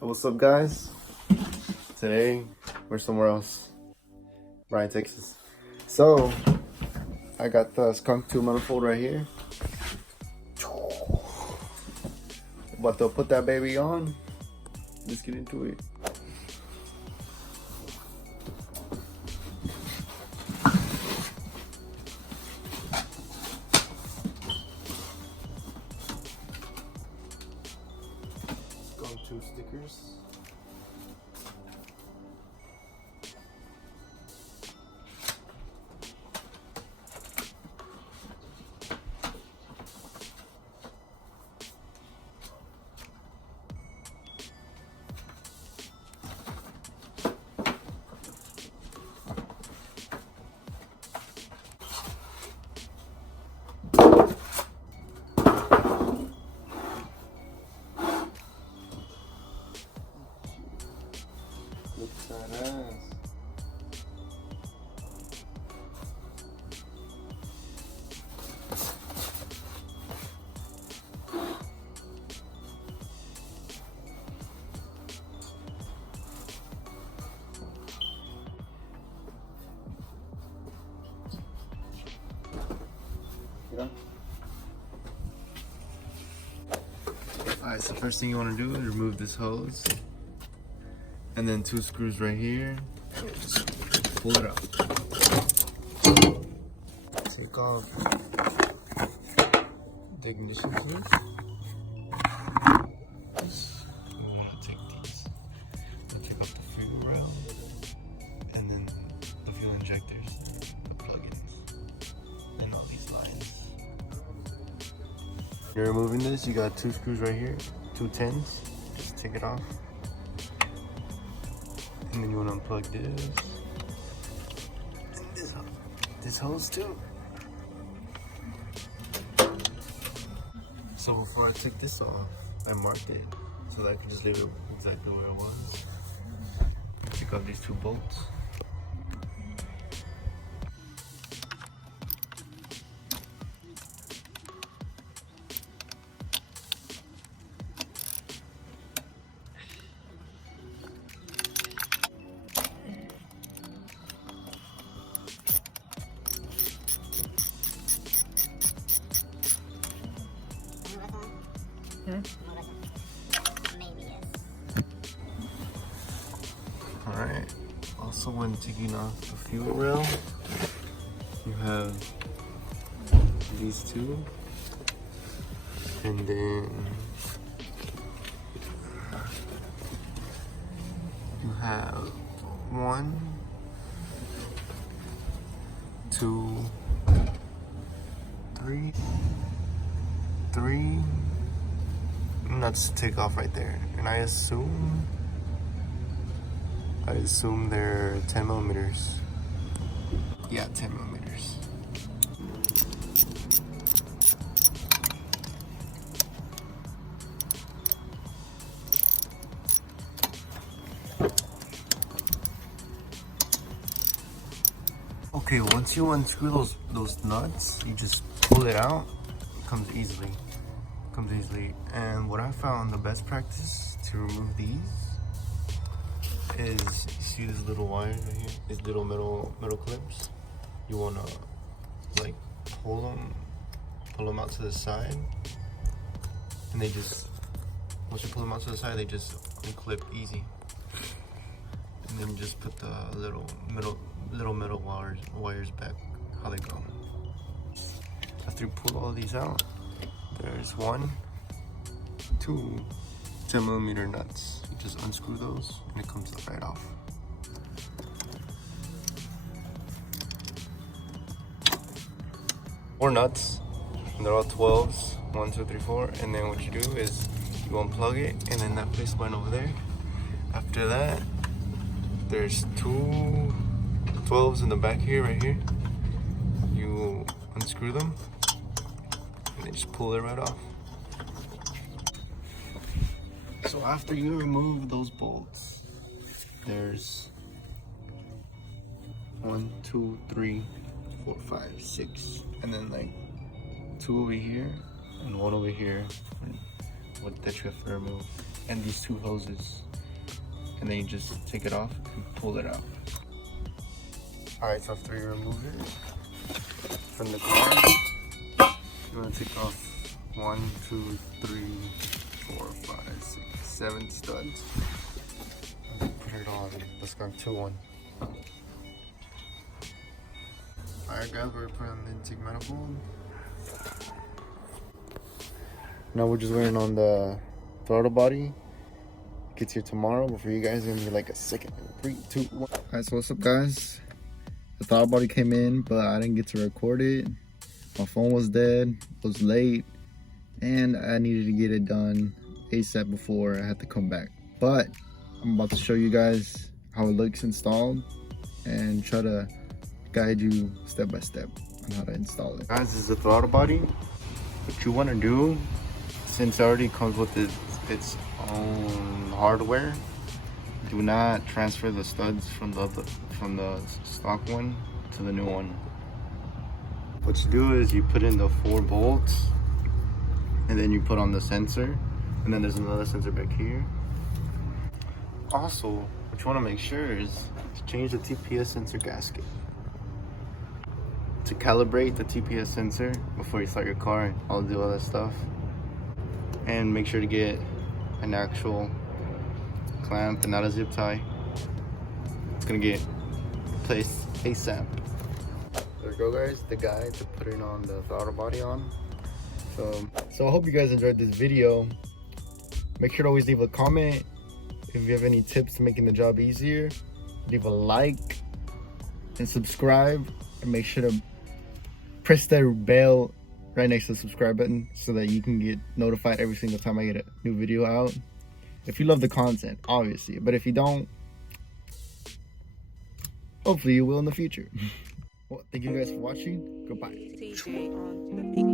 What's up, guys? Today we're somewhere else, Bryan, Texas. So I got the Skunk2 manifold right here. About to put that baby on. Let's get into it. Skunk2 stickers. Look at that ass. Yeah. Alright, so first thing you want to do is remove this hose. And then 2 screws right here. Just pull it out. Take off the ignition fluid. You want to take these. Take off the fuel rail. And then the fuel injectors, the plugins, and all these lines. You're removing this, you got 2 screws right here, 2 10s. Just take it off. And then you want to unplug this. And this hose too. So before I took this off, I marked it so that I could just leave it exactly where it was. Take off these 2 bolts. Alright, also when taking off the fuel rail, you have these 2, and then you have 1, 2, 3 nuts to take off right there, and I assume they're 10 millimeters. Yeah, 10 millimeters. Okay, once you unscrew those nuts, you just pull it out. It comes easily. And what I found the best practice to remove these is, see these little wires right here, these little metal clips. You wanna like pull them out to the side, and they just, once you pull them out to the side, they just unclip easy. And then just put the little metal wires back how they go. After you pull all these out, there's 1, 2 10 millimeter nuts. You just unscrew those and it comes right off. More nuts, and they're all 12s, 1, 2, 3, 4. And then what you do is you unplug it, and then that place went over there. After that, there's 2 12s in the back here, right here. You unscrew them, and then just pull it right off. So after you remove those bolts, there's 1, 2, 3, 4, 5, 6, and then like 2 over here and 1 over here that you have to remove, and these 2 hoses. and then you just take it off and pull it out. Alright, so after you remove it from the car, you want to take off 1, 2, 3, 4, 5, 6, 7 studs. Put it on the Skunk2 one. Alright guys, we're putting on the intake manifold. Now we're just waiting on the throttle body. It gets here tomorrow, but for you guys, it's gonna be like a second. 3, 2, 1. Alright, so what's up guys? The throttle body came in, but I didn't get to record it. My phone was dead, it was late, and I needed to get it done ASAP before I had to come back. But I'm about to show you guys how it looks installed and try to guide you step by step on how to install it. Guys, this is the throttle body. What you want to do, since it already comes with its own hardware, do not transfer the studs from the stock one to the new one. What you do is you put in the 4 bolts, and then you put on the sensor, and then there's another sensor back here. Also, what you want to make sure is to change the TPS sensor gasket. To calibrate the TPS sensor before you start your car and all the other stuff. And make sure to get an actual clamp and not a zip tie. It's gonna get placed ASAP. There we go guys, the guide to putting on the throttle body on. So I hope you guys enjoyed this video. Make sure to always leave a comment if you have any tips to making the job easier. Leave a like and subscribe, and make sure to press that bell right next to the subscribe button so that you can get notified every single time I get a new video out. If you love the content, obviously, but if you don't, hopefully you will in the future. Well, thank you guys for watching. Goodbye.